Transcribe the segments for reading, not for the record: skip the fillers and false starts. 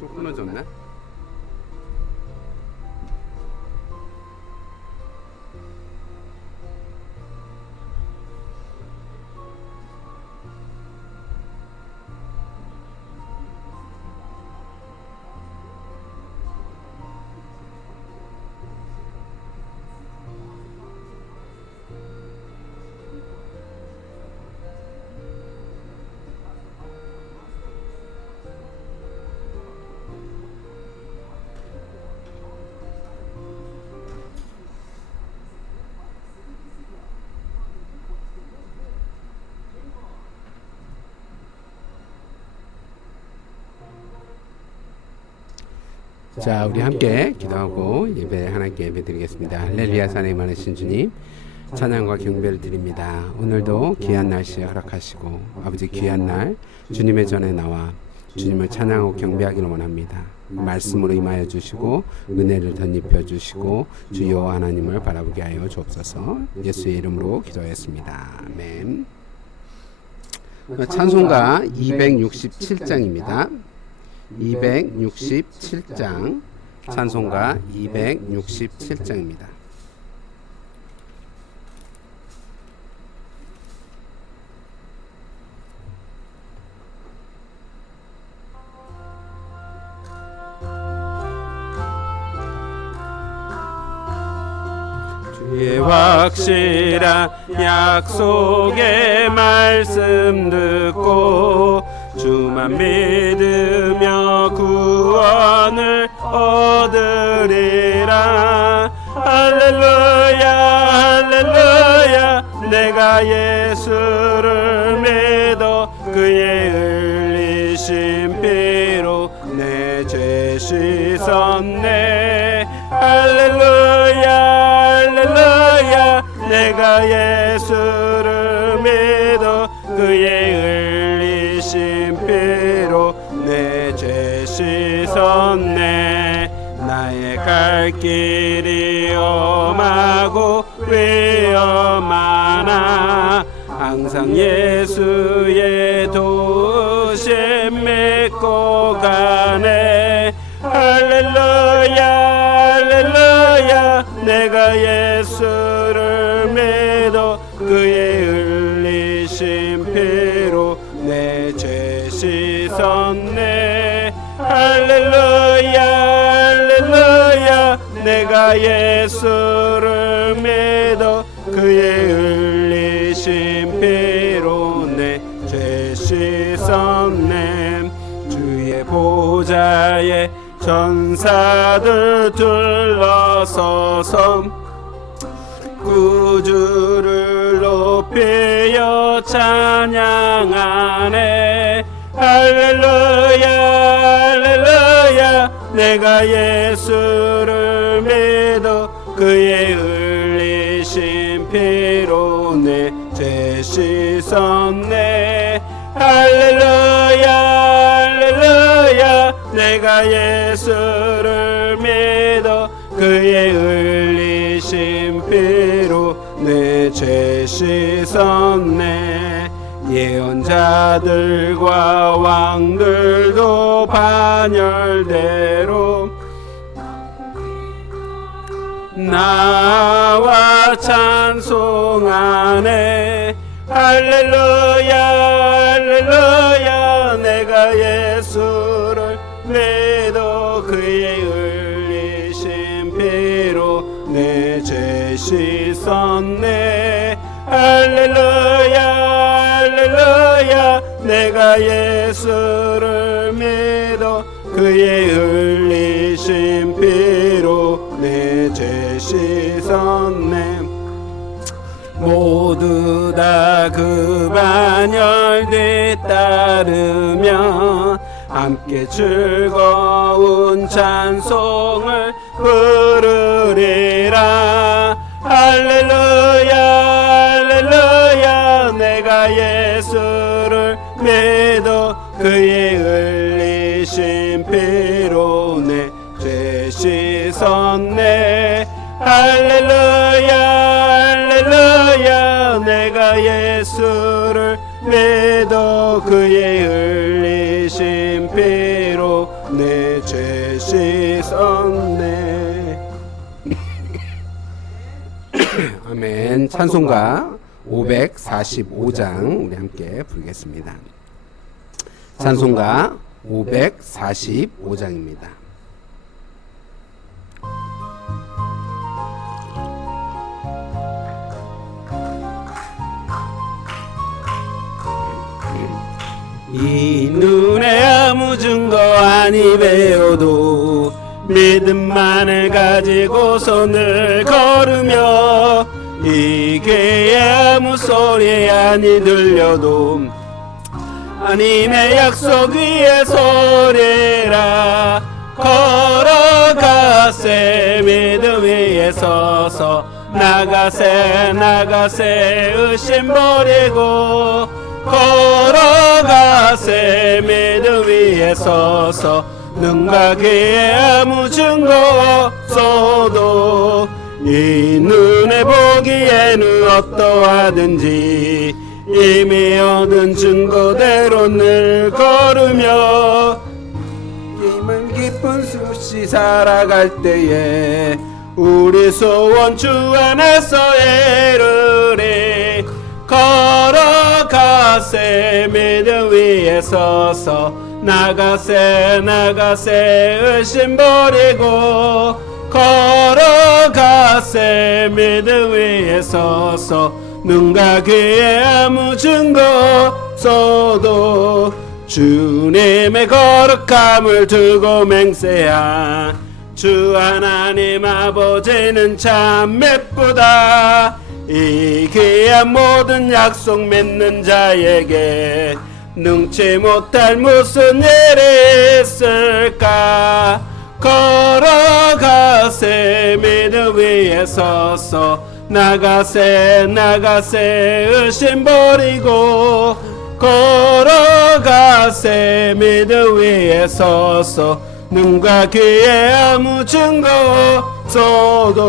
또 끊어졌네. 자, 우리 함께 기도하고 예배 하나님께 예배 드리겠습니다. 할렐루야. 사랑이 많으신 주님, 찬양과 경배를 드립니다. 오늘도 귀한 날씨 허락하시고 아버지 귀한 날 주님의 전에 나와 주님을 찬양하고 경배하기를 원합니다. 말씀으로 임하여 주시고 은혜를 덧입혀 주시고 주 여호와 하나님을 바라보게 하여 주옵소서. 예수의 이름으로 기도했습니다. 아멘. 찬송가 267장입니다. 267장, 찬송가 267장입니다. 주의 확실한 약속의 말씀 듣고 주만 믿으며 구원을 얻으리라. 할렐루야 할렐루야. 내가 예수를 믿어 그의 흘리신 피로 내 죄 씻었네. 할렐루야 할렐루야. 내가 예수를 믿어 그의 흘리신 피로 내 죄 씻었네. 나의 갈 길이 험하고 위험하나 항상 예수의 도우심 믿고 가네. 할렐루야 할렐루야. 내가 예수를 믿어 그의 흘리신 피로 내 죄 씻었네. 할렐루야 할렐루야. 내가 예수를 믿어 그의 흘리신 피로 내 죄 씻었네. 주의 보좌에 천사들 둘러서서 구주를 높이어 찬양하네. 할렐루야 할렐루야. 내가 예수를 믿어 그의 흘리신 피로 내 죄 씻었네. 할렐루야 할렐루야. 내가 예수를 믿어 그의 흘리신 피로 내 죄 씻었네. 예언자들과 왕들도 반열대로 나와 찬송하네. 할렐루야 할렐루야. 내가 예수를 믿어 그의 흘리신 피로 내 죄 씻었네. 할렐루야 할렐루야. 내가 예수를 믿어 그의 흘리신 피로 내 죄 씻었네. 모두 다 그 반열 뒤따르며 함께 즐거운 찬송을 부르리라. 할렐루야 할렐루야. 내가 예수를 믿어 그의 흘리신 피로 내 죄 씻었네. 할렐루야 할렐루야. 내가 예수를 믿어 그의 흘리신 피로 내 있었네. 아멘. 찬송가 545장 우리 함께 부르겠습니다. 찬송가 545장입니다. 이 눈에 아무 증거 아니 배워도 믿음만을 가지고 손을 걸으며 이 귀에 아무 소리 아니 들려도 하나님의 약속 위에 소리라 걸어가세 믿음 위에 서서 나가세 나가세 의심 버리고 걸어가세 믿음 위에 서서 눈과 귀에 아무 증거 없어도 이 눈에 보기에는 어떠하든지 이미 얻은 증거대로 늘 걸으며 힘은 깊은 수시 살아갈 때에 우리 소원 주 안에서 이루리 걸어가세 믿음 위에 서서 나가세 나가세 의심 버리고 걸어가세 믿음 위에 서서 눈과 귀에 아무 증거 없어도 주님의 거룩함을 두고 맹세한 주 하나님 아버지는 참 예쁘다. 이 귀한 모든 약속 믿는 자에게 능치 못할 무슨 일이 있을까. 걸어가세 믿음 위에 서서 나가세 나가세 의심 버리고 걸어가세 믿음 위에 서서 눈과 귀에 아무 증거 없어도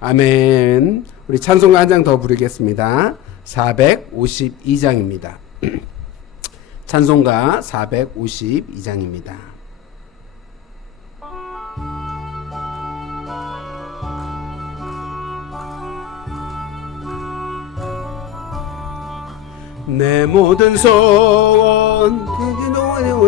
아멘. 우리 찬송가 한 장 더 부르겠습니다. 452장입니다. 찬송가 452장입니다. 내 모든 소원 그기도의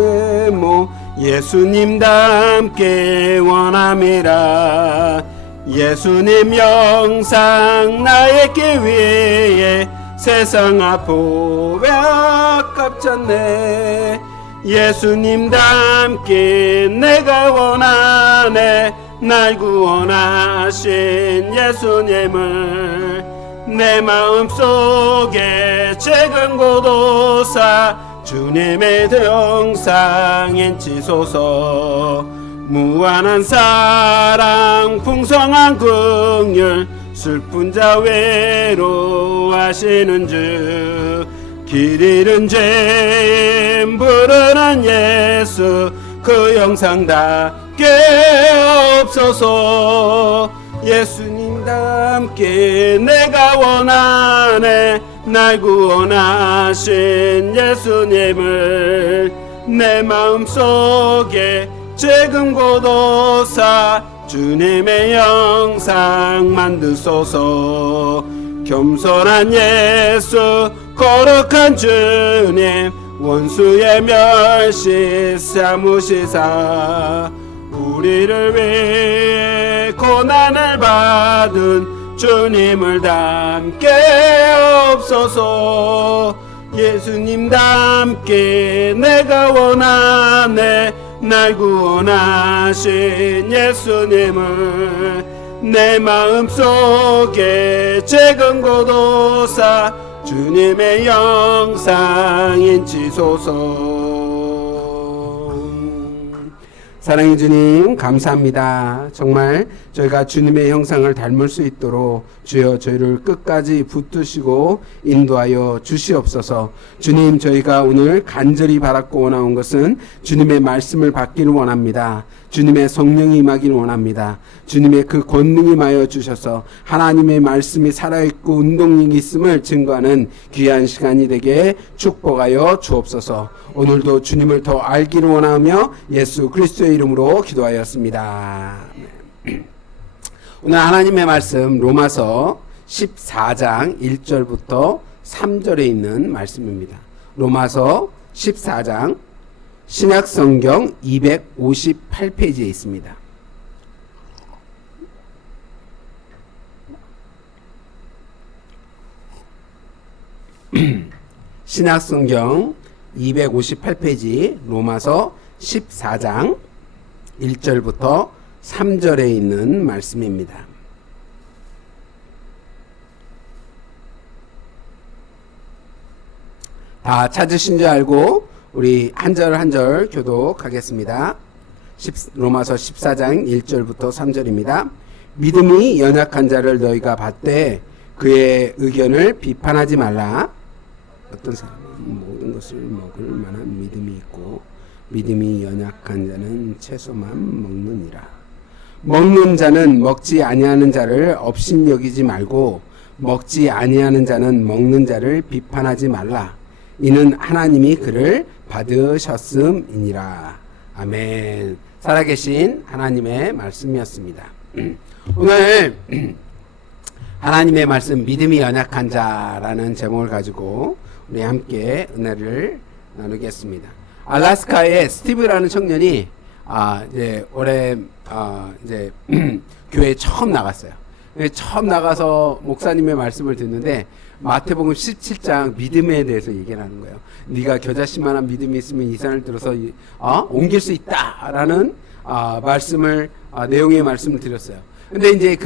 외모 예수님과 함께 원함이라. 예수님 영상 나의 길 위에 세상 아픔에 아깝잖네. 예수님과 함께 내가 원하네. 날 구원하신 예수님을 내 마음속에 지금 고도사 주님의 영상 인치소서. 무한한 사랑 풍성한 긍휼 슬픈 자 외로워하시는 주 길 잃은 죄인 부르는 예수 그 영상답게 없소서. 예수님과 함께 내가 원하네. 날 구원하신 예수님을 내 마음속에 지금 고도사 주님의 영상 만드소서. 겸손한 예수 거룩한 주님 원수의 멸시 삼으시사 우리를 위해 고난을 받은 주님을 닮게 없소서. 예수님과 함께 내가 원하네. 날 구원하신 예수님을 내 마음속에 지금 고도사 주님의 영상 인치소서. 사랑의 주님 감사합니다. 정말 저희가 주님의 형상을 닮을 수 있도록 주여 저희를 끝까지 붙드시고 인도하여 주시옵소서. 주님 저희가 오늘 간절히 바랐고 원하는 것은 주님의 말씀을 받기를 원합니다. 주님의 성령이 임하길 원합니다. 주님의 그 권능이 임하여 주셔서 하나님의 말씀이 살아있고 운동력이 있음을 증거하는 귀한 시간이 되게 축복하여 주옵소서. 오늘도 주님을 더 알기를 원하며 예수 그리스도의 이름으로 기도하였습니다. 오늘 하나님의 말씀 로마서 14장 1절부터 3절에 있는 말씀입니다. 로마서 14장 신약성경 258페이지에 있습니다. 신약성경 258페이지 로마서 14장 1절부터 3절에 있는 말씀입니다. 다 찾으신 줄 알고 우리 한 절 한 절 교독하겠습니다. 로마서 14장 1절부터 3절입니다. 믿음이 연약한 자를 너희가 받되 그의 의견을 비판하지 말라. 어떤 사람은 모든 것을 먹을 만한 믿음이 있고 믿음이 연약한 자는 채소만 먹느니라. 먹는 자는 먹지 아니하는 자를 업신여기지 말고 먹지 아니하는 자는 먹는 자를 비판하지 말라. 이는 하나님이 그를 받으셨음이니라. 아멘. 살아계신 하나님의 말씀이었습니다. 오늘 하나님의 말씀 믿음이 연약한 자라는 제목을 가지고 우리 함께 은혜를 나누겠습니다. 알래스카의 스티브라는 청년이 이제 올해 이제 교회에 처음 나갔어요. 처음 나가서 목사님의 말씀을 듣는데 마태복음 17장 믿음에 대해서 얘기를 하는 거예요. 네가 겨자씨만한 믿음이 있으면 이 산을 들어서 옮길 수 있다라는 내용의 말씀을 드렸어요. 근데 이제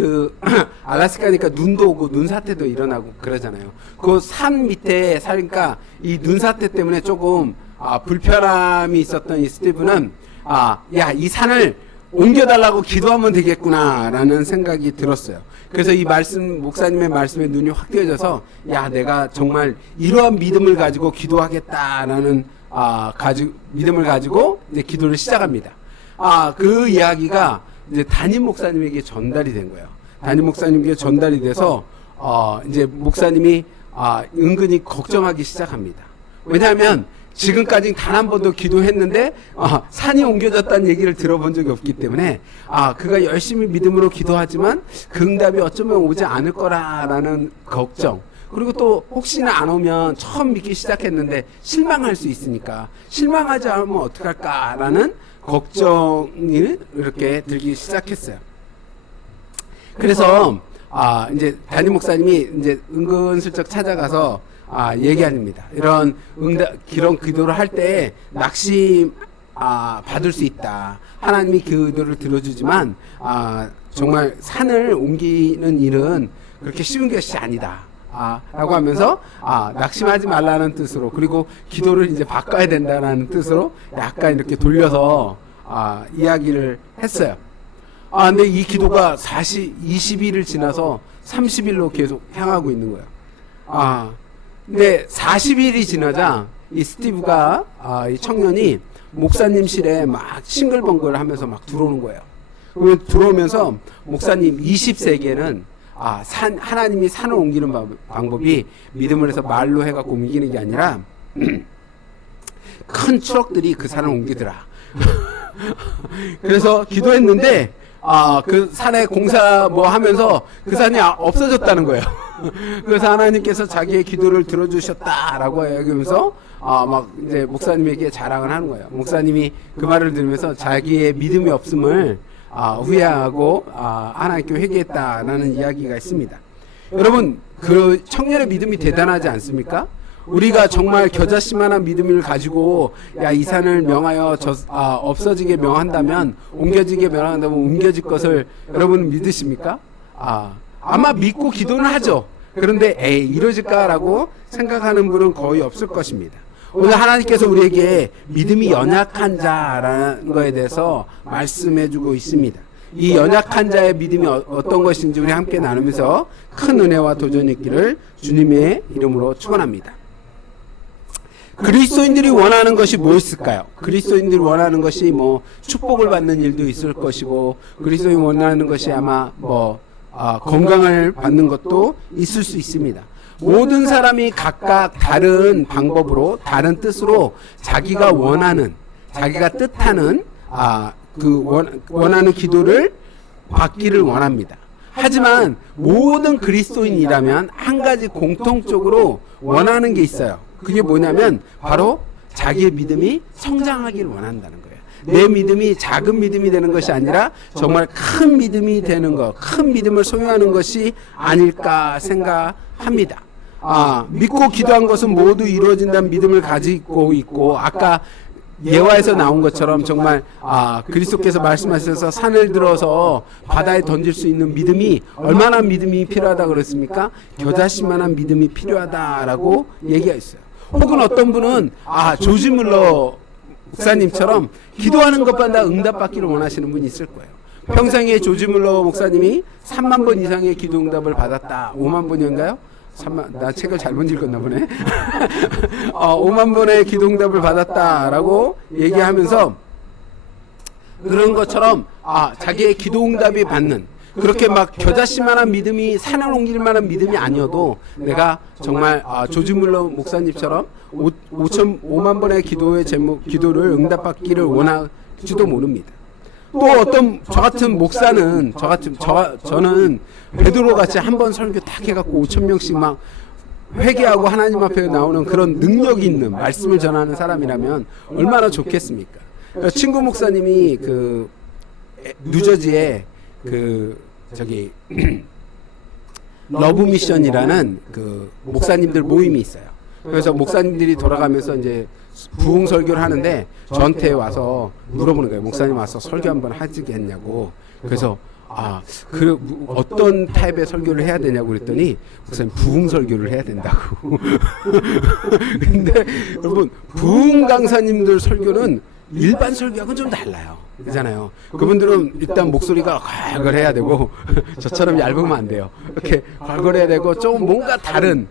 알래스카니까 눈도 오고 눈사태도 일어나고 그러잖아요. 그 산 밑에 사니까 이 눈사태 때문에 조금 불편함이 있었던 이 스티브는 야, 이 산을 옮겨달라고 기도하면 되겠구나라는 생각이 들었어요. 그래서 이 말씀, 목사님의 말씀에 눈이 확 띄어져서 야, 내가 정말 이러한 믿음을 가지고 기도하겠다라는 믿음을 가지고 이제 기도를 시작합니다. 그 이야기가 이제 담임 목사님에게 전달이 된 거예요. 담임 목사님에게 전달이 돼서 이제 목사님이 은근히 걱정하기 시작합니다. 왜냐하면 지금까지 단 한 번도 기도했는데 산이 옮겨졌다는 얘기를 들어본 적이 없기 때문에 그가 열심히 믿음으로 기도하지만 그 응답이 어쩌면 오지 않을 거라는 걱정, 그리고 또 혹시나 안 오면 처음 믿기 시작했는데 실망할 수 있으니까 실망하지 않으면 어떡할까라는 걱정이 이렇게 들기 시작했어요. 그래서 이제 담임 목사님이 이제 은근슬쩍 찾아가서 얘기합니다. 이런 기도를 할 때 낙심 받을 수 있다. 하나님이 기도를 들어주지만 정말 산을 옮기는 일은 그렇게 쉬운 것이 아니다. 라고 하면서 낙심하지 말라는 뜻으로, 그리고 기도를 이제 바꿔야 된다는 뜻으로 약간 이렇게 돌려서 이야기를 했어요. 근데 이 기도가 20일을 지나서 30일로 계속 향하고 있는 거예요. 근데 40일이 지나자 이 스티브가 이 청년이 목사님실에 막 싱글벙글 하면서 막 들어오는 거예요. 들어오면서 목사님 20세기에는 하나님이 산을 옮기는 방법이 믿음을 해서 말로 해갖고 옮기는 게 아니라 큰 트럭들이 그 산을 옮기더라. 그래서 기도했는데 그 산에 공사 하면서 그 산이 없어졌다는 거예요. 그래서 하나님께서 자기의 기도를 들어주셨다라고 얘기하면서 막 이제 목사님에게 자랑을 하는 거예요. 목사님이 그 말을 들으면서 자기의 믿음이 없음을 후회하고 하나님께 회개했다라는 이야기가 있습니다. 여러분, 그 청년의 믿음이 대단하지 않습니까? 우리가 정말 겨자씨만한 믿음을 가지고 이 산을 명하여 없어지게 명한다면, 옮겨지게 명한다면 옮겨질 것을 여러분 믿으십니까? 아마 믿고 기도는 하죠. 그런데 이루어질까라고 생각하는 분은 거의 없을 것입니다. 오늘 하나님께서 우리에게 믿음이 연약한 자라는 거에 대해서 말씀해주고 있습니다. 이 연약한 자의 믿음이 어떤 것인지 우리 함께 나누면서 큰 은혜와 도전이 있기를 주님의 이름으로 축원합니다. 그리스도인들이 원하는 것이 무엇일까요? 그리스도인들이 원하는 것이 뭐 축복을 받는 일도 있을 것이고, 그리스도인이 원하는 것이 아마 건강을 받는 것도 있을 수 있습니다. 모든 사람이 각각 다른 방법으로, 다른 뜻으로 자기가 원하는, 자기가 뜻하는 원하는 기도를 받기를 원합니다. 하지만 모든 그리스도인이라면 한 가지 공통적으로 원하는 게 있어요. 그게 뭐냐면 바로 자기의 믿음이 성장하기를 원한다는 거예요. 내 믿음이 작은 믿음이 되는 것이 아니라 정말 큰 믿음이 되는 것, 큰 믿음을 소유하는 것이 아닐까 생각합니다. 믿고 기도한 것은 모두 이루어진다는 믿음을 가지고 있고, 아까 예화에서 나온 것처럼 정말 그리스도께서 말씀하셔서 산을 들어서 바다에 던질 수 있는 믿음이, 얼마나 믿음이 필요하다 그랬습니까? 겨자씨만한 믿음이 필요하다라고 얘기했어요. 혹은 어떤 분은 조지 물러 목사님처럼 기도하는 것마다 응답받기를 원하시는 분이 있을 거예요. 평생에 조지 물러 목사님이 3만 번 이상의 기도 응답을 받았다. 5만 번인가요? 나 책을 잘못 읽었나 보네. 5만 번의 기도 응답을 받았다라고 얘기하면서, 그런 것처럼 자기의 기도 응답이 받는, 그렇게 막 겨자씨만한 믿음이, 산을 옮길 만한 믿음이 아니어도 내가 정말 조지 물러 목사님처럼 5만 번의 기도를 응답받기를 원할지도 모릅니다. 또 어떤 저 같은 목사는, 저는 베드로 같이 한 번 설교 딱 해갖고 5,000명씩 막 회개하고 하나님 앞에 나오는 그런 능력이 있는 말씀을 전하는 사람이라면 얼마나 좋겠습니까? 친구 목사님이 뉴저지에 러브 미션이라는 목사님들 모임이 있어요. 그래서 목사님들이 돌아가면서 이제 부흥 설교를 하는데 저한테 와서 물어보는 거예요. 목사님 와서 설교 한번 하시겠냐고. 그래서 어떤 타입의 설교를 해야 되냐고 그랬더니, 목사님 부흥 설교를 해야 된다고. 근데 여러분, 부흥 강사님들 설교는 일반 설교하고는 좀 달라요. 그잖아요. 그분들은 일단 목소리가 걸걸해야 되고, 저처럼 얇으면 안 돼요. 이렇게 걸걸해야 되고, 좀 뭔가 다른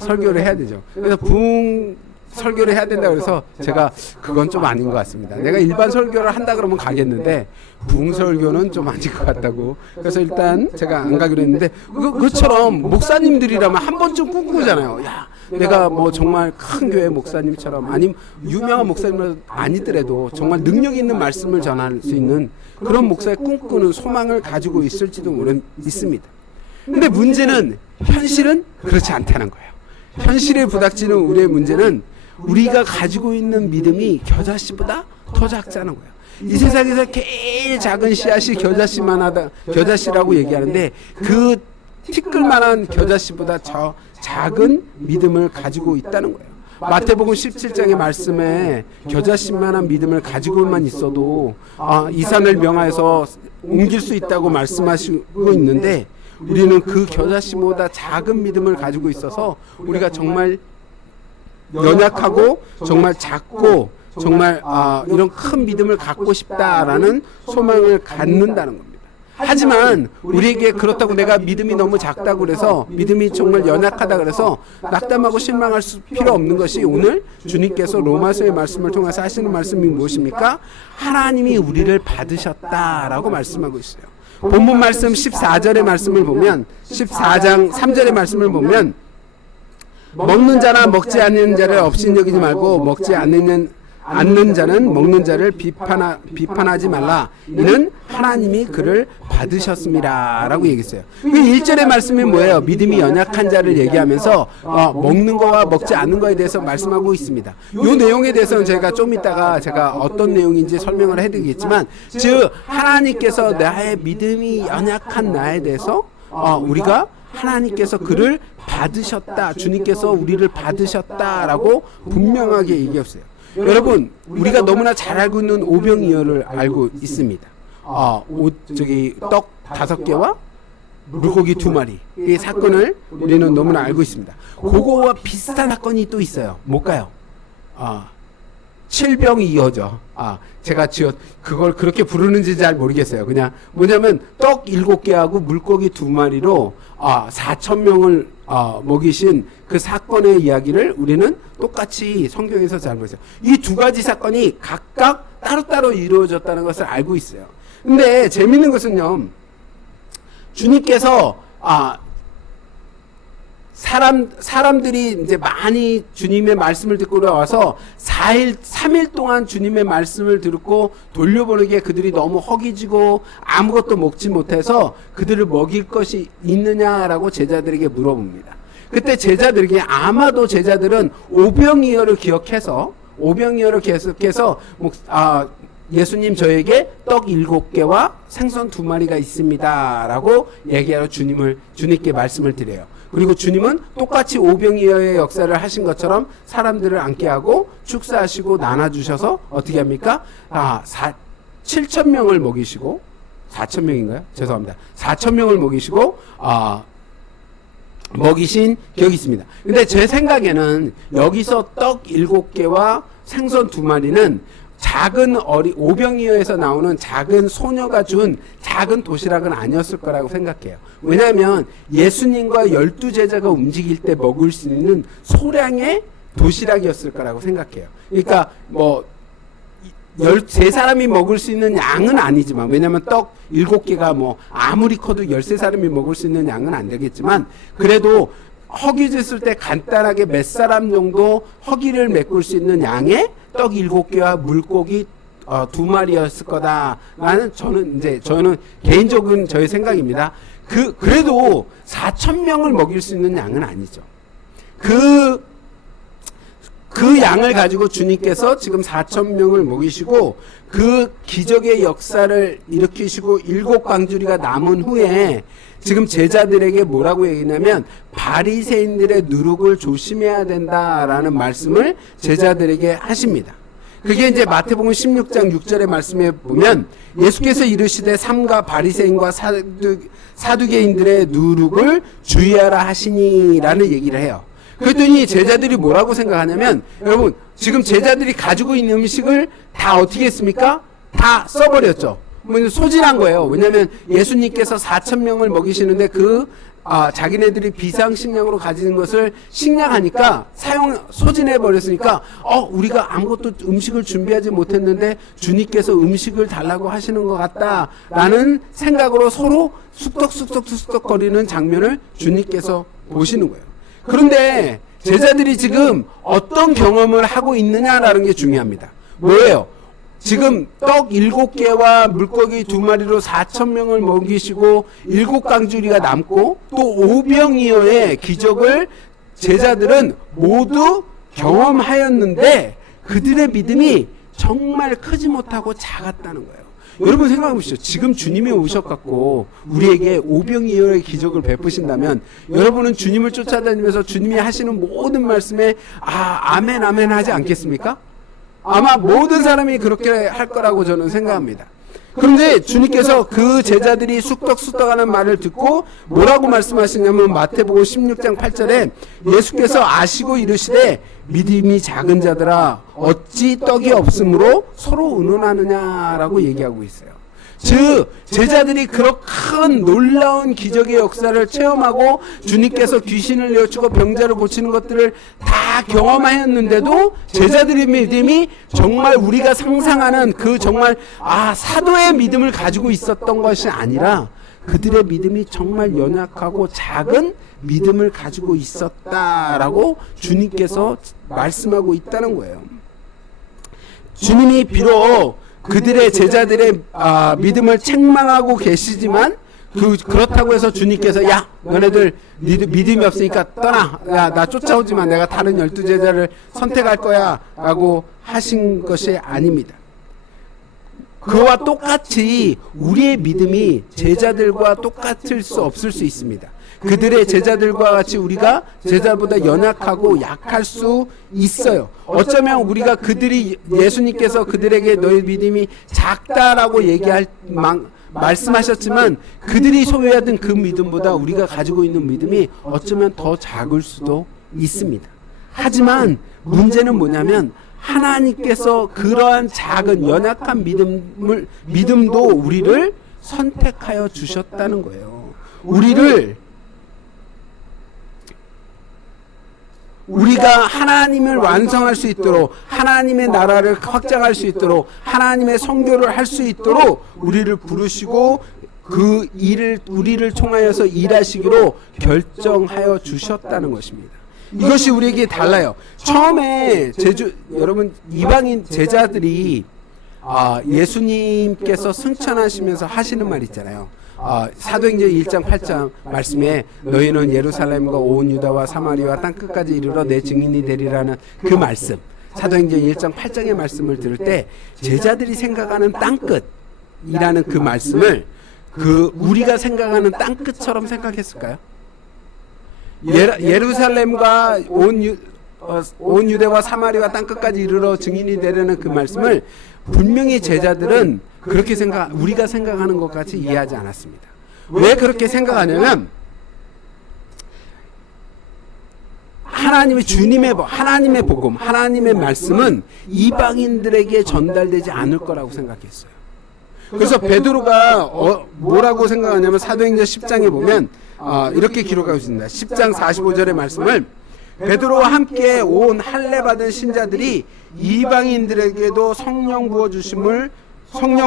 설교를 해야 되죠. 그래서 부흥 설교를 해야 된다 그래서 제가 그건 좀 아닌 것 같습니다. 내가 일반 설교를 한다 그러면 가겠는데 부흥 설교는 좀 아닌 것 같다고. 그래서 일단 제가 안 가기로 했는데, 그것처럼 목사님들이라면 한 번쯤 꿈꾸잖아요. 야, 내가 뭐 정말 큰 교회 목사님처럼, 아니면 유명한 목사님 아니더라도 정말 능력 있는 말씀을 전할 수 있는 그런 목사의 꿈꾸는 소망을 가지고 있을지도 있습니다. 근데 문제는, 현실은 그렇지 않다는 거예요. 현실에 부닥치는 우리의 문제는 우리가 가지고 있는 믿음이 겨자씨보다 더 작다는 거예요. 이 세상에서 제일 작은 씨앗이 겨자씨라고 얘기하는데, 그 티끌만한 겨자씨보다 저 작은 믿음을 가지고 있다는 거예요. 마태복음 17장의 말씀에 겨자씨만한 믿음을 가지고만 있어도 이 산을 명하여서 옮길 수 있다고 말씀하시고 있는데, 우리는 그 겨자씨보다 작은 믿음을 가지고 있어서 우리가 정말 연약하고 정말 작고 정말 이런 큰 믿음을 갖고 싶다라는 소망을 갖는다는 겁니다. 하지만 우리에게 그렇다고 내가 믿음이 너무 작다고 그래서, 믿음이 정말 연약하다 그래서 낙담하고 실망할 필요 없는 것이, 오늘 주님께서 로마서의 말씀을 통해서 하시는 말씀이 무엇입니까? 하나님이 우리를 받으셨다라고 말씀하고 있어요. 본문 말씀 14절의 말씀을 보면, 14장 3절의 말씀을 보면, 먹는 자나 먹지 않는 자를 업신여기지 말고 먹지 않는 자는 먹는 자를 비판하지 말라. 이는 하나님이 그를 받으셨습니다 라고 얘기했어요. 1절의 말씀이 뭐예요? 믿음이 연약한 자를 얘기하면서 먹는 거와 먹지 않는 거에 대해서 말씀하고 있습니다. 이 내용에 대해서는 제가 좀 이따가 제가 어떤 내용인지 설명을 해드리겠지만, 즉 하나님께서 나의 믿음이 연약한 나에 대해서 우리가 하나님께서 그를 받으셨다, 주님께서 우리를 받으셨다라고 분명하게 얘기했어요. 여러분, 우리가 너무나 잘 알고 있는 오병이어를 알고 있습니다. 떡 5개와 물고기 2마리, 이 사건을 우리는 너무나 알고 있습니다. 그거와 비슷한 사건이 또 있어요. 뭘까요? 7병이어죠. 제가 그걸 그렇게 부르는지 잘 모르겠어요. 그냥 뭐냐면 떡 7개하고 물고기 2마리로 4,000명을 먹이신 그 사건의 이야기를 우리는 똑같이 성경에서 잘 보세요. 이 두 가지 사건이 각각 따로따로 이루어졌다는 것을 알고 있어요. 근데 재밌는 것은요, 주님께서 사람들이 이제 많이 주님의 말씀을 듣고 와서 3일 동안 주님의 말씀을 듣고 돌려보내기에 그들이 너무 허기지고 아무것도 먹지 못해서 그들을 먹일 것이 있느냐라고 제자들에게 물어봅니다. 그때 제자들에게, 아마도 제자들은 오병이어를 기억해서 계속해서 예수님, 저에게 떡 7개와 생선 2마리가 있습니다 라고 얘기하러 주님께 말씀을 드려요. 그리고 주님은 똑같이 오병이어의 역사를 하신 것처럼 사람들을 앉게 하고 축사하시고 나눠주셔서 어떻게 합니까? 7,000명을 먹이시고, 4,000명인가요? 죄송합니다. 4,000명을 먹이시고 먹이신 기억이 있습니다. 근데 제 생각에는 여기서 떡 7개와 생선 2마리는 작은 오병이어에서 나오는 작은 소녀가 준 작은 도시락은 아니었을 거라고 생각해요. 왜냐하면 예수님과 12제자가 움직일 때 먹을 수 있는 소량의 도시락이었을 거라고 생각해요. 그러니까 13사람이 먹을 수 있는 양은 아니지만, 왜냐하면 떡 7개가 아무리 커도 13사람이 먹을 수 있는 양은 안 되겠지만, 그래도 허기졌을 때 간단하게 몇 사람 정도 허기를 메꿀 수 있는 양의 떡 7개와 물고기 2마리였을 거다라는 저는 개인적인 저의 생각입니다. 그래도 4,000명을 먹일 수 있는 양은 아니죠. 그 양을 가지고 주님께서 지금 4,000명을 먹이시고 그 기적의 역사를 일으키시고 7광주리가 남은 후에 지금 제자들에게 뭐라고 얘기냐면 바리새인들의 누룩을 조심해야 된다라는 말씀을 제자들에게 하십니다. 그게 이제 마태복음 16장 6절의 말씀에 보면 예수께서 이르시되 삼가 바리새인과 사두개인들의 누룩을 주의하라 하시니라는 얘기를 해요. 그랬더니 제자들이 뭐라고 생각하냐면, 여러분 지금 제자들이 가지고 있는 음식을 다 어떻게 했습니까? 다 써버렸죠. 소진한 거예요. 왜냐하면 예수님께서 4,000명을 먹이시는데 자기네들이 비상식량으로 가지는 것을 식량하니까 소진해 버렸으니까 우리가 아무것도 음식을 준비하지 못했는데 주님께서 음식을 달라고 하시는 것 같다라는 생각으로 서로 쑥덕쑥덕 거리는 장면을 주님께서 보시는 거예요. 그런데 제자들이 지금 어떤 경험을 하고 있느냐라는 게 중요합니다. 뭐예요? 지금 떡 7개와 물고기 2마리로 4,000명을 먹이시고 7광주리가 남고 또 오병이어의 기적을 제자들은 모두 경험하였는데 그들의 믿음이 정말 크지 못하고 작았다는 거예요. 여러분 생각해 보시죠. 지금 주님이 오셨갖고 우리에게 오병이어의 기적을 베푸신다면 여러분은 주님을 쫓아다니면서 주님이 하시는 모든 말씀에 아멘 아멘 하지 않겠습니까? 아마 모든 사람이 그렇게 할 거라고 저는 생각합니다. 그런데 주님께서 그 제자들이 쑥덕쑥덕하는 말을 듣고 뭐라고 말씀하시냐면 마태복음 16장 8절에 예수께서 아시고 이르시되 믿음이 작은 자들아 어찌 떡이 없으므로 서로 의논하느냐라고 얘기하고 있어요. 즉 제자들이 그런 큰 놀라운 기적의 역사를 체험하고 주님께서 귀신을 내어치고 병자를 고치는 것들을 다 경험하였는데도 제자들의 믿음이 정말 우리가 상상하는 그 정말 사도의 믿음을 가지고 있었던 것이 아니라 그들의 믿음이 정말 연약하고 작은 믿음을 가지고 있었다라고 주님께서 말씀하고 있다는 거예요. 주님이 비록 그들의 제자들의 믿음을 책망하고 계시지만 그렇다고 해서 주님께서 야 너네들 믿음이 없으니까 떠나, 야 나 쫓아오지 마, 내가 다른 12제자를 선택할 거야 라고 하신 것이 아닙니다. 그와 똑같이 우리의 믿음이 제자들과 똑같을 수 없을 수 있습니다. 그들의 제자들과 같이 우리가 제자보다 연약하고 약할 수 있어요. 어쩌면 우리가 예수님께서 그들에게 너희 믿음이 작다라고 말씀하셨지만 그들이 소유하던 그 믿음보다 우리가 가지고 있는 믿음이 어쩌면 더 작을 수도 있습니다. 하지만 문제는 뭐냐면 하나님께서 그러한 작은 연약한 믿음도 우리를 선택하여 주셨다는 거예요. 우리가 하나님을 완성할 수 있도록, 하나님의 나라를 확장할 수 있도록, 하나님의 선교를 할 수 있도록 우리를 부르시고 그 일을 우리를 통하여서 일하시기로 결정하여 주셨다는 것입니다. 이것이 우리에게 달라요. 처음에 여러분 이방인 제자들이 예수님께서 승천하시면서 하시는 말 있잖아요. 사도행전 1장 8장 말씀에 너희는 예루살렘과 온 유다와 사마리아 땅끝까지 이르러 내 증인이 되리라는 그 말씀, 사도행전 1장 8장의 말씀을 들을 때 제자들이 생각하는 땅끝이라는 그 말씀을 우리가 생각하는 땅끝처럼 생각했을까요? 예루살렘과 온 유대와 사마리아 땅끝까지 이르러 증인이 되려는 그 말씀을 분명히 제자들은 그렇게 우리가 생각하는 것 같이 이해하지 않았습니다. 왜 그렇게 생각하냐면 하나님의 복음, 하나님의 말씀은 이방인들에게 전달되지 않을 거라고 생각했어요. 그래서 베드로가 뭐라고 생각하냐면 사도행전 10장에 보면 이렇게 기록하고 있습니다. 10장 45절의 말씀을 베드로와 함께 온 할례 받은 신자들이 이방인들에게도 성령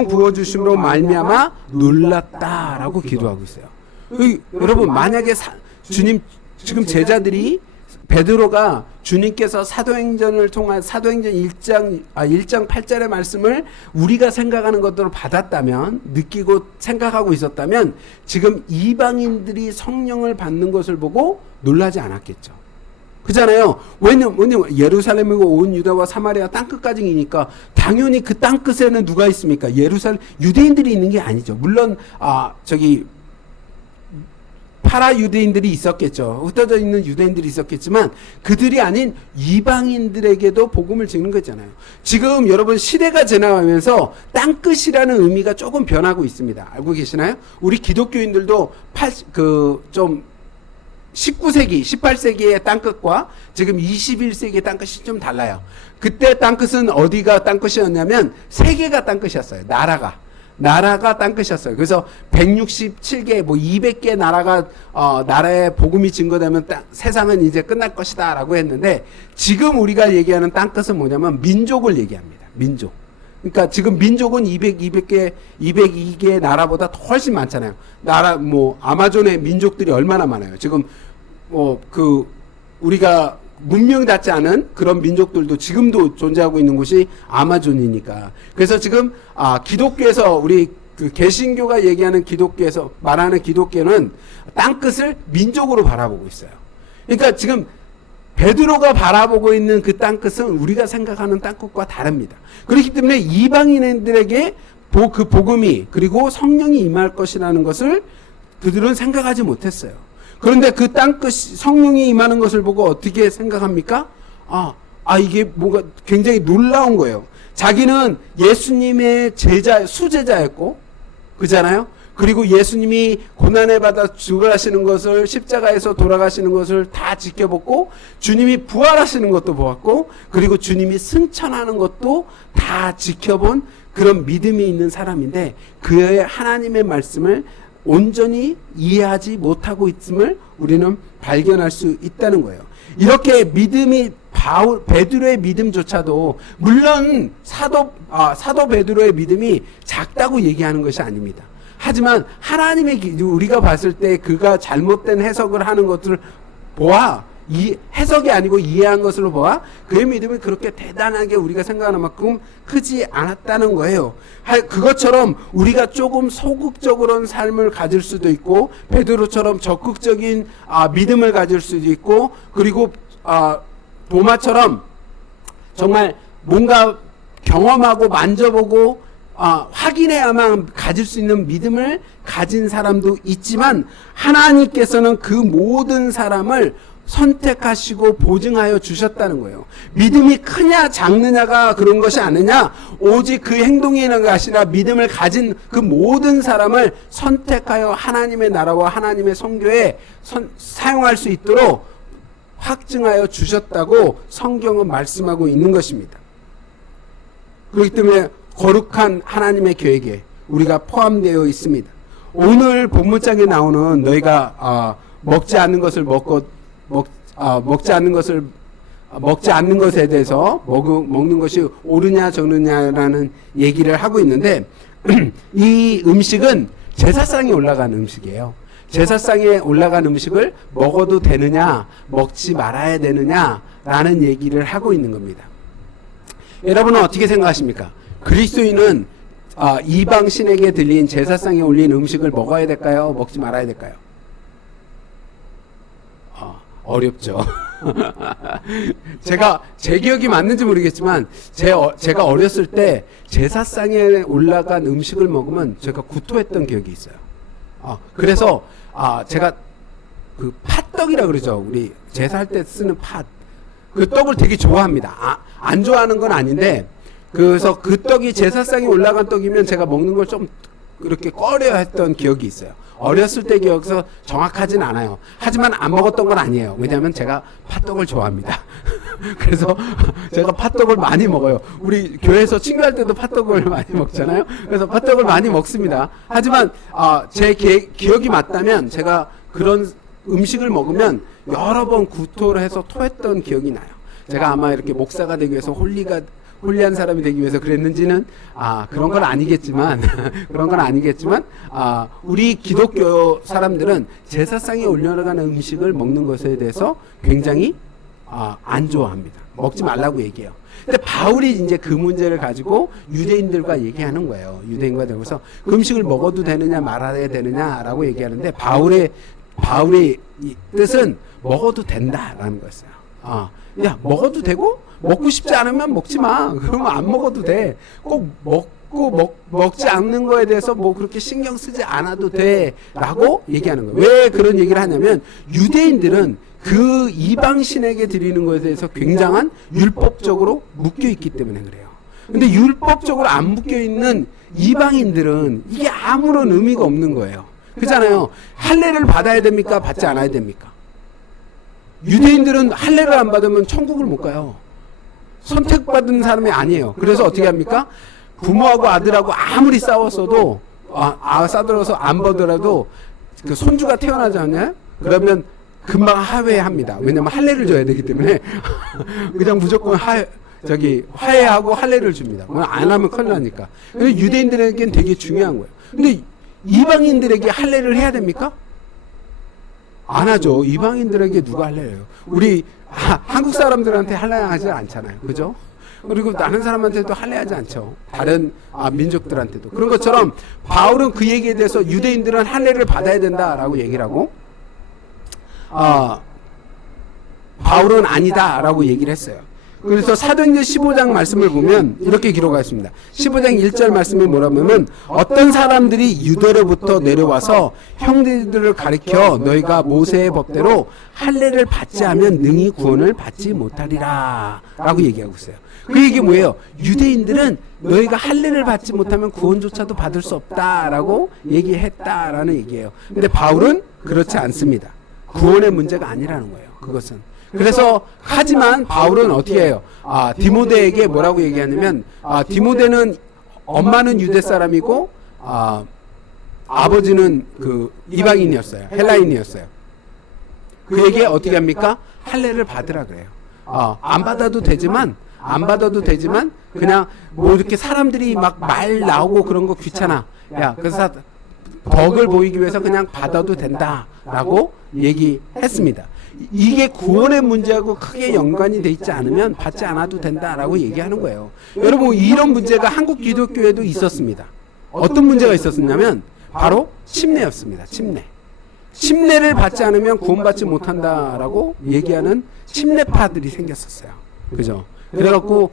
부어주심으로 말미암아 놀랐다라고 기도하고 있어요. 여러분 만약에 주님 지금 제자들이 베드로가 주님께서 사도행전을 통한 사도행전 1장 8절의 말씀을 우리가 생각하는 것대로 받았다면, 느끼고 생각하고 있었다면 지금 이방인들이 성령을 받는 것을 보고 놀라지 않았겠죠. 그잖아요. 왜냐면 예루살렘이고 온 유다와 사마리아 땅끝까지니까 당연히 그 땅끝에는 누가 있습니까? 유대인들이 있는 게 아니죠. 물론 파라 유대인들이 있었겠죠. 흩어져 있는 유대인들이 있었겠지만 그들이 아닌 이방인들에게도 복음을 증는 거잖아요. 지금 여러분 시대가 지나가면서 땅끝이라는 의미가 조금 변하고 있습니다. 알고 계시나요? 우리 기독교인들도 19세기, 18세기의 땅끝과 지금 21세기의 땅끝이 좀 달라요. 그때 땅끝은 어디가 땅끝이었냐면 세계가 땅끝이었어요. 나라가 땅끝이었어요. 그래서 167개, 200개 나라의 복음이 증거되면 세상은 이제 끝날 것이다 라고 했는데, 지금 우리가 얘기하는 땅끝은 뭐냐면 민족을 얘기합니다. 민족. 그러니까 지금 민족은 202개 나라보다 훨씬 많잖아요. 아마존의 민족들이 얼마나 많아요. 지금 우리가 문명받지 않은 그런 민족들도 지금도 존재하고 있는 곳이 아마존이니까. 그래서 지금 기독교에서 우리 개신교가 얘기하는 기독교에서 말하는 기독교는 땅끝을 민족으로 바라보고 있어요. 그러니까 지금 베드로가 바라보고 있는 그 땅끝은 우리가 생각하는 땅끝과 다릅니다. 그렇기 때문에 이방인들에게 그 복음이 그리고 성령이 임할 것이라는 것을 그들은 생각하지 못했어요. 그런데 그 땅끝 성령이 임하는 것을 보고 어떻게 생각합니까? 이게 뭔가 굉장히 놀라운 거예요. 자기는 예수님의 수제자였고, 그잖아요? 그리고 예수님이 고난을 받아 죽어가시는 것을, 십자가에서 돌아가시는 것을 다 지켜봤고, 주님이 부활하시는 것도 보았고, 그리고 주님이 승천하는 것도 다 지켜본 그런 믿음이 있는 사람인데, 그의 하나님의 말씀을 온전히 이해하지 못하고 있음을 우리는 발견할 수 있다는 거예요. 이렇게 베드로의 믿음조차도, 물론 사도 베드로의 믿음이 작다고 얘기하는 것이 아닙니다. 하지만 우리가 봤을 때 그가 잘못된 해석을 하는 것을 해석이 아니고 이해한 것으로 보아 그의 믿음이 그렇게 대단하게 우리가 생각하는 만큼 크지 않았다는 거예요. 그것처럼 우리가 조금 소극적으로는 삶을 가질 수도 있고, 베드로처럼 적극적인 믿음을 가질 수도 있고, 그리고 도마처럼 정말 뭔가 경험하고 만져보고 확인해야만 가질 수 있는 믿음을 가진 사람도 있지만, 하나님께서는 그 모든 사람을 선택하시고 보증하여 주셨다는 거예요. 믿음이 크냐 작느냐가 그런 것이 아니냐, 오직 그 행동이라는 것이 아니라 믿음을 가진 그 모든 사람을 선택하여 하나님의 나라와 하나님의 선교에 사용할 수 있도록 확증하여 주셨다고 성경은 말씀하고 있는 것입니다. 그렇기 때문에 거룩한 하나님의 계획에 우리가 포함되어 있습니다. 오늘 본문장에 나오는 너희가 먹지 않는 것을 먹지 않는 것에 대해서 먹는 것이 옳으냐 저르냐라는 얘기를 하고 있는데 이 음식은 제사상에 올라간 음식이에요. 제사상에 올라간 음식을 먹어도 되느냐 먹지 말아야 되느냐라는 얘기를 하고 있는 겁니다. 여러분은 어떻게 생각하십니까? 그리스도인은 이방 신에게 드린 제사상에 올린 음식을 먹어야 될까요? 먹지 말아야 될까요? 어렵죠. 제 기억이 맞는지 모르겠지만 제가 어렸을 때 제사상에 올라간 음식을 먹으면 제가 구토했던 기억이 있어요. 그래서 제가 그 팥떡이라 그러죠. 우리 제사할 때 쓰는 팥. 그 떡을 되게 좋아합니다. 안 좋아하는 건 아닌데 그래서 그 떡이 제사상에 올라간 떡이면 제가 먹는 걸 좀 그렇게 꺼려 했던 기억이 있어요. 어렸을 때 기억에서 정확하진 않아요. 하지만 안 먹었던 건 아니에요. 왜냐하면 제가 팥떡을 좋아합니다. 그래서 제가 팥떡을 많이 먹어요. 우리 교회에서 친구할 때도 팥떡을 많이 먹잖아요. 그래서 팥떡을 많이 먹습니다. 하지만 제 기억이 맞다면 제가 그런 음식을 먹으면 여러 번 구토를 해서 토했던 기억이 나요. 제가 아마 이렇게 목사가 되기 위해서 홀리한 사람이 되기 위해서 그랬는지는 그런 건 아니겠지만 우리 기독교 사람들은 제사상에 올려나가는 음식을 먹는 것에 대해서 굉장히 안 좋아합니다. 먹지 말라고 얘기해요. 근데 바울이 이제 그 문제를 가지고 유대인들과 얘기하는 거예요. 유대인과 대해서 그 음식을 먹어도 되느냐 말아야 되느냐라고 얘기하는데 바울의 뜻은 먹어도 된다라는 거였어요. 야, 먹어도 되고 먹고 싶지 않으면 먹지 마. 그러면 안 먹어도 돼. 꼭 먹지 않는 거에 대해서 뭐 그렇게 신경 쓰지 않아도 돼라고 얘기하는 거예요. 왜 그런 얘기를 하냐면 유대인들은 그 이방신에게 드리는 것에 대해서 굉장한 율법적으로 묶여 있기 때문에 그래요. 근데 율법적으로 안 묶여 있는 이방인들은 이게 아무런 의미가 없는 거예요. 그렇잖아요. 할례를 받아야 됩니까? 받지 않아야 됩니까? 유대인들은 할례를 안 받으면 천국을 못 가요. 선택받은 사람이 아니에요. 그래서 어떻게 합니까? 부모하고 아들하고 아무리 싸웠어도 싸들어서 안 받더라도 그 손주가 태어나지 않나요? 그러면 금방 하회합니다. 왜냐면 할례를 줘야 되기 때문에 그냥 무조건 화해하고 할례를 줍니다. 안 하면 큰일 나니까. 근데 유대인들에게는 되게 중요한 거예요. 근데 이방인들에게 할례를 해야 됩니까? 안 하죠. 이방인들에게 누가 할례해요? 우리 한국 사람들한테 할례하지 않잖아요. 그죠? 그리고 다른 사람한테도 할례하지 않죠. 다른 민족들한테도. 그런 것처럼 바울은 그 얘기에 대해서 유대인들은 할례를 받아야 된다라고 얘기를 하고 바울은 아니다라고 얘기를 했어요. 그래서 사도행전 15장 말씀을 보면 이렇게 기록하고 있습니다. 15장 1절 말씀이 뭐라면 어떤 사람들이 유대로부터 내려와서 형제들을 가리켜 너희가 모세의 법대로 할례를 받지 않으면 능히 구원을 받지 못하리라 라고 얘기하고 있어요. 그 얘기 뭐예요? 유대인들은 너희가 할례를 받지 못하면 구원조차도 받을 수 없다라고 얘기했다라는 얘기예요. 근데 바울은 그렇지 않습니다. 구원의 문제가 아니라는 거예요. 그것은. 그래서 하지만 바울은 어떻게 해요? 디모데에게 뭐라고 얘기하냐면 디모데는 엄마는 유대 사람이고 아버지는 그 이방인이었어요. 헬라인이었어요. 그에게 어떻게 합니까? 할례를 받으라 그래요. 안 받아도 되지만 그냥 뭐 이렇게 사람들이 막 말 나오고 그런 거 귀찮아. 야, 그래서 덕을 보이기 위해서 그냥 받아도 된다라고 얘기했습니다. 이게 구원의 문제하고 크게 연관이 돼 있지 않으면 받지 않아도 된다라고 얘기하는 거예요. 여러분 이런 문제가 한국 기독교에도 있었습니다. 어떤 문제가 있었냐면 바로 침례였습니다. 침례를 받지 않으면 구원받지 못한다라고 얘기하는 침례파들이 생겼었어요. 그죠? 그래갖고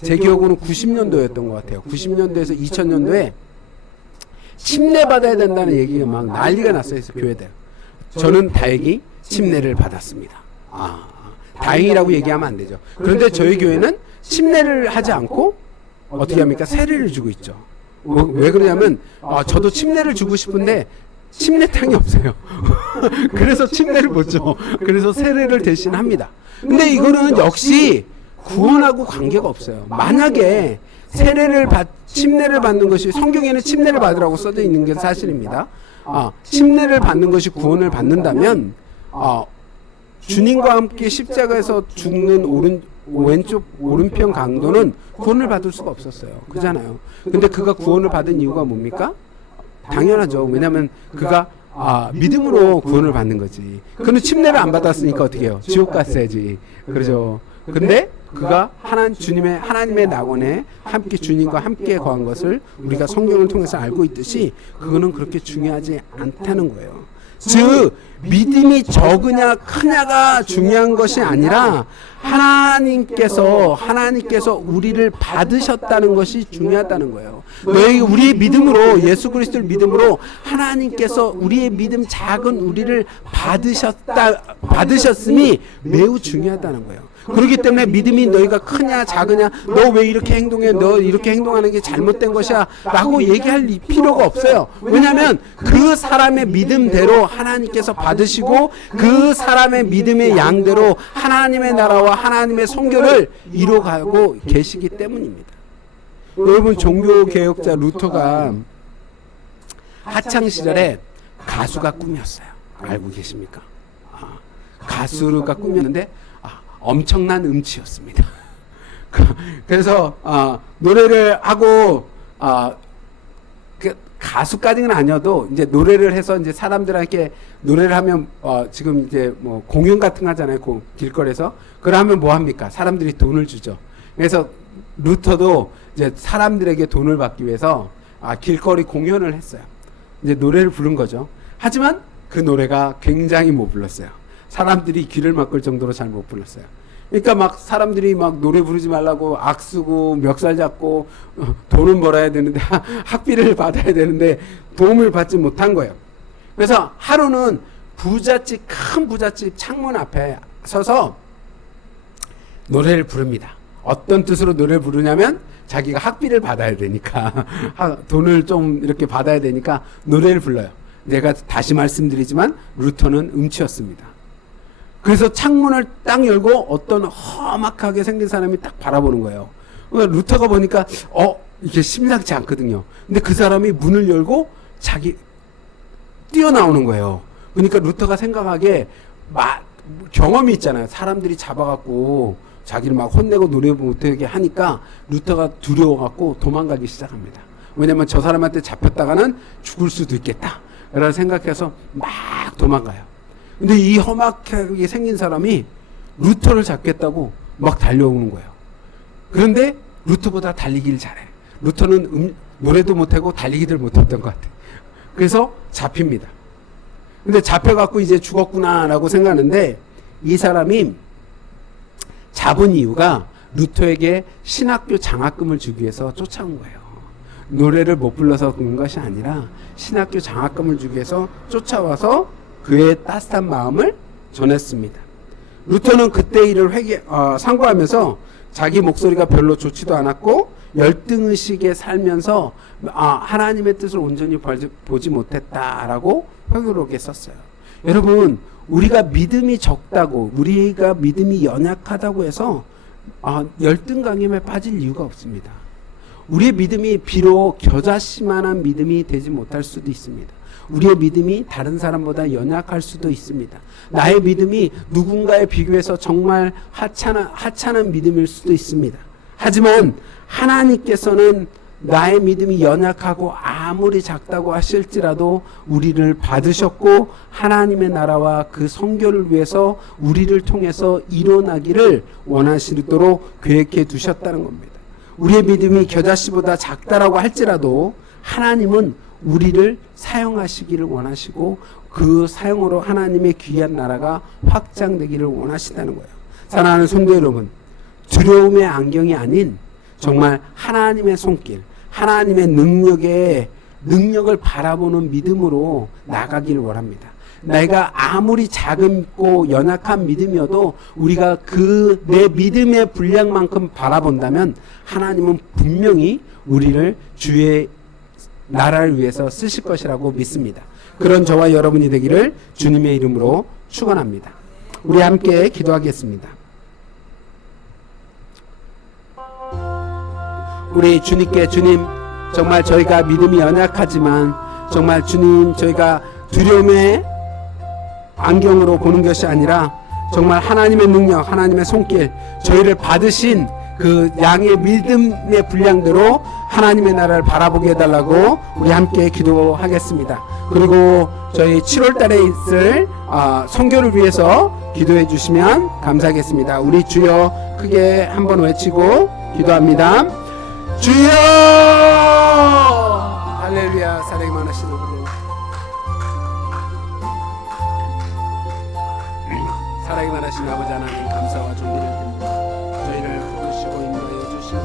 제 기억으로는 90년도였던 것 같아요. 90년도에서 2000년도에 침례 받아야 된다는 얘기가 막 난리가 났어요. 교회들. 저는 다행히 침례를 받았습니다. 다행이라고 얘기하면 안 되죠. 그런데 저희 교회는 침례를 하지 않고 어떻게 합니까? 세례를 주고 있죠. 왜 그러냐면 저도 침례를 주고 싶은데 침례탕이 없어요. 그래서 침례를 못 줘. 그래서 세례를 대신 합니다. 근데 이거는 역시 구원하고 관계가 없어요. 만약에 침례를 받는 것이 성경에는 침례를 받으라고 써져 있는 게 사실입니다. 침례를 받는 것이 구원을 받는다면 주님과 함께 십자가에서 죽는 왼쪽 오른편 강도는 구원을 받을 수가 없었어요. 그잖아요. 근데 그가 구원을 받은 이유가 뭡니까? 당연하죠. 왜냐하면 그가 믿음으로 구원을 받는 거지. 그는 침례를 안 받았으니까 어떻게 해요? 지옥 갔어야지. 그러죠. 근데 그가 하나님의 낙원에 함께 주님과 함께 거한 것을 우리가 성경을 통해서 알고 있듯이 그거는 그렇게 중요하지 않다는 거예요. 즉 믿음이 적으냐 크냐가 중요한 것이 아니라 하나님께서 우리를 받으셨다는 것이 중요하다는 거예요. 우리의 믿음으로, 예수 그리스도를 믿음으로 하나님께서 우리의 믿음 작은 우리를 받으셨음이 매우 중요하다는 거예요. 그렇기 때문에 믿음이 너희가 크냐 작으냐, 너 왜 이렇게 행동해, 너 이렇게 행동하는 게 잘못된 것이야 라고 얘기할 필요가 없어요. 왜냐하면 그 사람의 믿음대로 하나님께서 받으시고 그 사람의 믿음의 양대로 하나님의 나라와 하나님의 선교를 이루어가고 계시기 때문입니다. 여러분, 종교개혁자 루터가 학창시절에 가수가 꿈이었어요. 알고 계십니까? 가수가 꿈이었는데 엄청난 음치였습니다. 그래서 노래를 하고 가수까지는 아니어도 이제 노래를 해서 이제 사람들에게 노래를 하면 지금 이제 뭐 공연 같은 거 하잖아요. 길거리에서. 그러면 뭐 합니까? 사람들이 돈을 주죠. 그래서 루터도 이제 사람들에게 돈을 받기 위해서 길거리 공연을 했어요. 이제 노래를 부른 거죠. 하지만 그 노래가 굉장히 못 불렀어요. 사람들이 귀를 막을 정도로 잘 못 불렀어요. 그러니까 막 사람들이 막 노래 부르지 말라고 악쓰고 멱살 잡고 돈은 벌어야 되는데 학비를 받아야 되는데 도움을 받지 못한 거예요. 그래서 하루는 큰 부잣집 창문 앞에 서서 노래를 부릅니다. 어떤 뜻으로 노래를 부르냐면 자기가 학비를 받아야 되니까 돈을 좀 이렇게 받아야 되니까 노래를 불러요. 내가 다시 말씀드리지만 루터는 음치였습니다. 그래서 창문을 딱 열고 어떤 험악하게 생긴 사람이 딱 바라보는 거예요. 루터가 보니까 이게 심상치 않거든요. 근데 그 사람이 문을 열고 뛰어나오는 거예요. 그러니까 루터가 생각하기에 경험이 있잖아요. 사람들이 잡아갖고 자기를 막 혼내고 노래 못하게 하니까 루터가 두려워갖고 도망가기 시작합니다. 왜냐면 저 사람한테 잡혔다가는 죽을 수도 있겠다 라고 생각해서 막 도망가요. 근데 이 험악하게 생긴 사람이 루터를 잡겠다고 막 달려오는 거예요. 그런데 루터보다 달리기를 잘해. 루터는 노래도 못하고 달리기를 못했던 것 같아. 그래서 잡힙니다. 근데 잡혀갖고 이제 죽었구나라고 생각하는데 이 사람이 잡은 이유가 루터에게 신학교 장학금을 주기 위해서 쫓아온 거예요. 노래를 못 불러서 그런 것이 아니라 신학교 장학금을 주기 위해서 쫓아와서 그의 따뜻한 마음을 전했습니다. 루터는 그때 일을 상고하면서 자기 목소리가 별로 좋지도 않았고 열등의식에 살면서 하나님의 뜻을 온전히 보지 못했다라고 회고록에 썼어요. 여러분, 우리가 믿음이 적다고, 우리가 믿음이 연약하다고 해서 열등강염에 빠질 이유가 없습니다. 우리의 믿음이 비록 겨자씨만한 믿음이 되지 못할 수도 있습니다. 우리의 믿음이 다른 사람보다 연약할 수도 있습니다. 나의 믿음이 누군가에 비교해서 정말 하찮은 믿음일 수도 있습니다. 하지만 하나님께서는 나의 믿음이 연약하고 아무리 작다고 하실지라도 우리를 받으셨고 하나님의 나라와 그 선교를 위해서 우리를 통해서 일어나기를 원하시도록 계획해 두셨다는 겁니다. 우리의 믿음이 겨자씨보다 작다라고 할지라도 하나님은 우리를 사용하시기를 원하시고 그 사용으로 하나님의 귀한 나라가 확장되기를 원하신다는 거예요. 사랑하는 성도 여러분, 두려움의 안경이 아닌 정말 하나님의 손길, 하나님의 능력을 바라보는 믿음으로 나가기를 원합니다. 내가 아무리 작고 연약한 믿음이어도 우리가 내 믿음의 분량만큼 바라본다면 하나님은 분명히 우리를 주의 나라를 위해서 쓰실 것이라고 믿습니다. 그런 저와 여러분이 되기를 주님의 이름으로 축원합니다. 우리 함께 기도하겠습니다. 우리 주님께, 주님, 정말 저희가 믿음이 연약하지만 정말 주님, 저희가 두려움의 안경으로 보는 것이 아니라 정말 하나님의 능력, 하나님의 손길, 저희를 받으신 그 양의 믿음의 분량대로 하나님의 나라를 바라보게 해달라고 우리 함께 기도하겠습니다. 그리고 저희 7월 달에 있을 선교를 위해서 기도해 주시면 감사하겠습니다. 우리 주여 크게 한번 외치고 기도합니다. 주여! 할렐루야. 사랑이 많으신 우리 사랑이 많으신 아버지 하나님 감사와 존귀를 드립니다. 저희를 부르시고 인도하여 주시니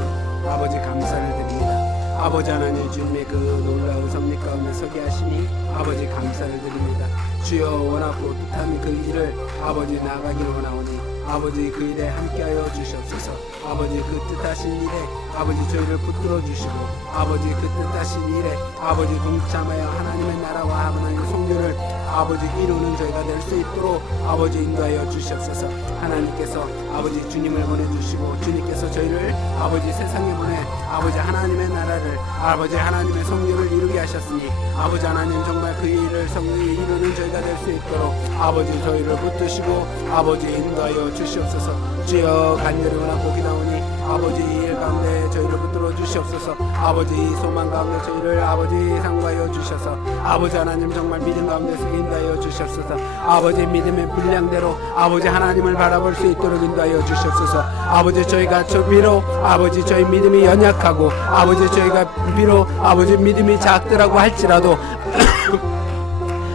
아버지 감사를 드립니다. 아버지 하나님 주님의 그 놀라운 섭리 가운데 서게 하시니 아버지 감사를 드립니다. 주여 원하고 뜻하는 그 일을 아버지 나가기를 원하오니 아버지 그 일에 함께하여 주시옵소서. 아버지 그 뜻하신 일에 아버지 저희를 붙들어 주시고 아버지 그 뜻하신 일에 아버지 동참하여 하나님의 나라와 하나님의 성교를 아버지 이루는 저희가 될 수 있도록 아버지 인도하여 주시옵소서. 하나님께서 아버지 주님을 보내주시고 주님께서 저희를 아버지 세상에 보내 아버지 하나님의 나라를 아버지 하나님의 성교를 이루게 하셨으니 아버지 하나님 정말 그 일을 성교를 이루는 저희가 될 수 있도록 아버지 저희를 붙드시고 아버지 인도하여 주시옵소서. 주여 간절히 원하고 기도하오니 아버지 이 일 가운데 저희를 붙들어 주시옵소서. 아버지 이 소망 가운데 저희를 아버지 상과하여 주셔서 아버지 하나님 정말 믿음 가운데서 인도하여 주시옵소서. 아버지 믿음의 분량대로 아버지 하나님을 바라볼 수 있도록 인도하여 주시옵소서. 아버지 저희가 비록 아버지 저희 믿음이 연약하고 아버지 저희가 비록 아버지 믿음이 작더라고 할지라도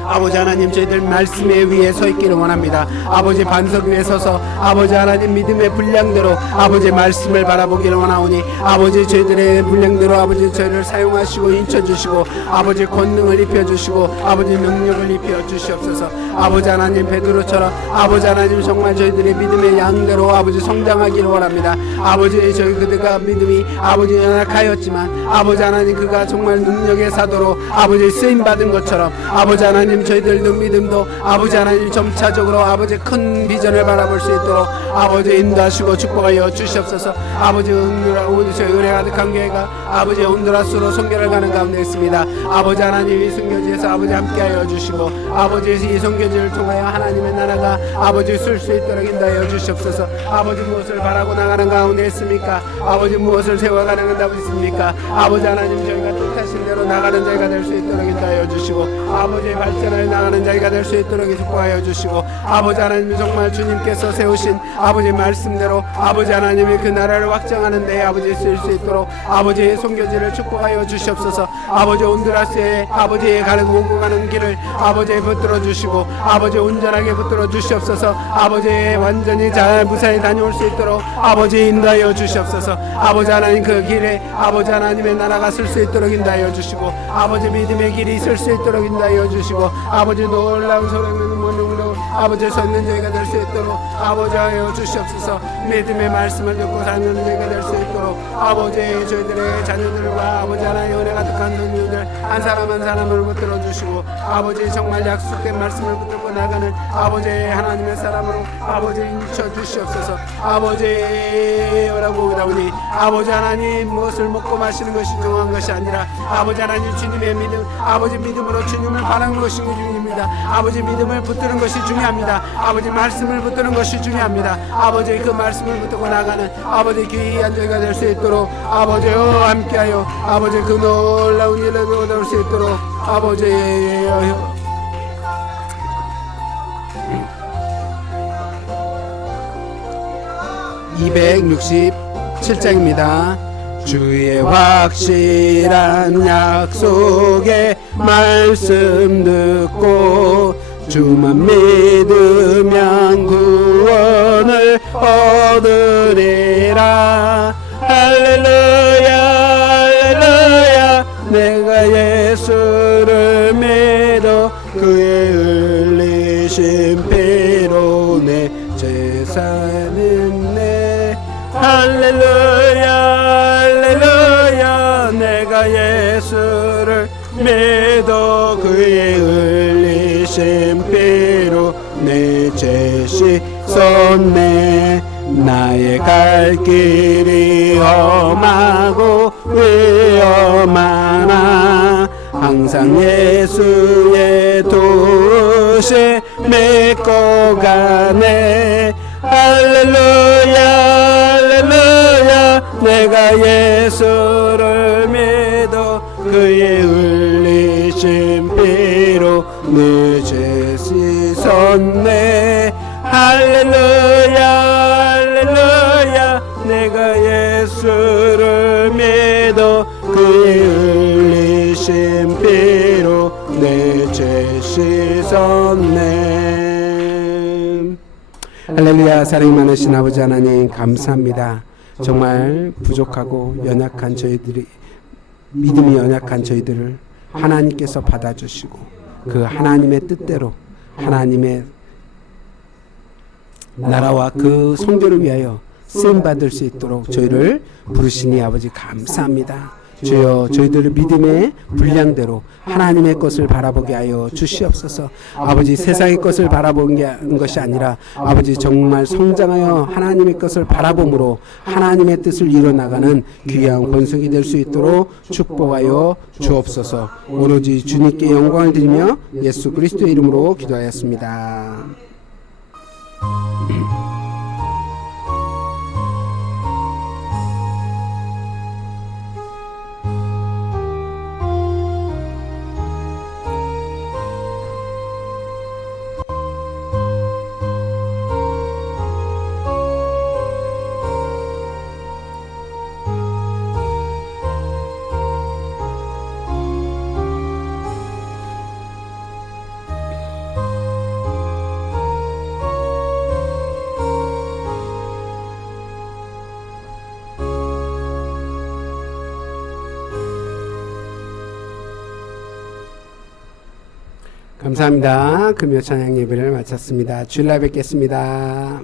아버지 하나님 저희들 말씀에 위에 서 있기를 원합니다. 아버지 반석 위에 서서 아버지 하나님 믿음의 분량대로 아버지 말씀을 바라보기를 원하오니 아버지 저희들의 분량대로 아버지 저희를 사용하시고 인쳐주시고 아버지 권능을 입혀주시고 아버지 능력을 입혀주시옵소서. 아버지 하나님 베드로처럼 아버지 하나님 정말 저희들의 믿음의 양대로 아버지 성장하기를 원합니다. 아버지 저희 그대가 믿음이 아버지 연약하였지만 아버지 하나님 그가 정말 능력의 사도로 아버지 쓰임받은 것처럼 아버지 하나님 저희들도 믿음도 아버지 하나님 점차적으로 아버지 큰 비전을 바라볼 수 있도록 아버지 인도하시고 축복하여 주시옵소서. 아버지 오늘 저희 은혜 가득한 교회가 아버지 온두라스로 선교를 가는 가운데 있습니다. 아버지 하나님 이 선교지에서 아버지 함께하여 주시고 아버지 이 선교지를 통하여 하나님의 나라가 아버지 쓸 수 있도록 인도하여 주시옵소서. 아버지 무엇을 바라고 나가는 가운데 있습니까? 아버지 무엇을 세워가는 가운데 있습니까? 아버지 하나님 저희가 뜻하신 대로 나가는 자가 될 수 있도록 인도하여 주시고 아버지의 발전을 나가는 자가 될 수 있도록 축복하여 주시고 아버지 하나님 정말 주님께서 세우신 아버지 말씀대로 아버지 하나님의 그 나라를 확장하는 데 아버지 쓸 수 있도록 아버지의 선교지를 축복하여 주시옵소서. 아버지 온두라스에 아버지의 가는 오고 가는 길을 아버지 붙들어 주시고 아버지 온전하게 붙들어 주시옵소서. 아버지 완전히 잘 무사히 다녀올 수 있도록 아버지 인도하여 주시옵소서. 아버지 하나님 그 길에 아버지 하나님의 나라가 쓸 수 있도록 인도하여 주시고 아버지 믿음의 길이 쓸 수 있도록 인도하여 주시고 아버지 놀라운 소리는 문으로 아버지 섰는 저희가 될 수 있도록 아버지 하여 주시옵소서. 믿음의 말씀을 듣고 사는 저희가 될 수 있도록 아버지 저희들의 자녀들과 아버지 하나님 은혜 가득한 자녀들 한 사람 한 사람을 붙들어 주시고 아버지 정말 약속된 말씀을 붙들고 나가는 아버지 하나님의 사람으로 아버지 인쳐 주시옵소서. 아버지라고 그러니 아버지 하나님 무엇을 먹고 마시는 것이 중요한 것이 아니라 아버지 하나님 주님의 믿음 아버지 믿음으로 주님을 바라는 것이 중요합니다. 아버지 믿음을 붙드는 것이 중요합니다. 아버지 말씀을 붙드는 것이 중요합니다. 아버지 그 말씀을 붙들고 나가는 아버지 귀한 저희가 될 수 있도록 아버지와 함께하여 아버지 그 놀라운 일을 얻을 수 있도록 아버지 267장입니다. 주의 확실한 약속의 말씀 듣고 주만 믿으면 구원을 얻으리라. 할렐루야 할렐루야 내가 예수를 믿어 그의 흘리신 피로 내 제사는 내 할렐루야 할렐루야 내가 예수를 믿어 그의 흘리신 피로 내 죄 씻었네. 나의 갈 길이 험하고 위험하나 항상 예수의 도우심 믿고 가네. 할렐루야 할렐루야 내가 예수를 믿어 그의 흘리신 피로 내 죄 씻었네. 할렐루야 할렐루야 내가 예수를 믿어 그의 흘리신 피로 내 죄 씻었네. 할렐루야. 사랑이 많으신 아버지 하나님 감사합니다. 정말 부족하고 연약한 저희들이 믿음이 연약한 저희들을 하나님께서 받아주시고 그 하나님의 뜻대로 하나님의 나라와 그 성교를 위하여 쓰임받을 수 있도록 저희를 부르시니 아버지 감사합니다. 주여 저희들을 믿음의 분량대로 하나님의 것을 바라보게 하여 주시옵소서. 아버지 세상의 것을 바라보는 것이 아니라 아버지 정말 성장하여 하나님의 것을 바라봄으로 하나님의 뜻을 이뤄나가는 귀한 권속이 될 수 있도록 축복하여 주옵소서. 오로지 주님께 영광을 드리며 예수 그리스도의 이름으로 기도하였습니다. 감사합니다. 금요 찬양 예배를 마쳤습니다. 주일날 뵙겠습니다.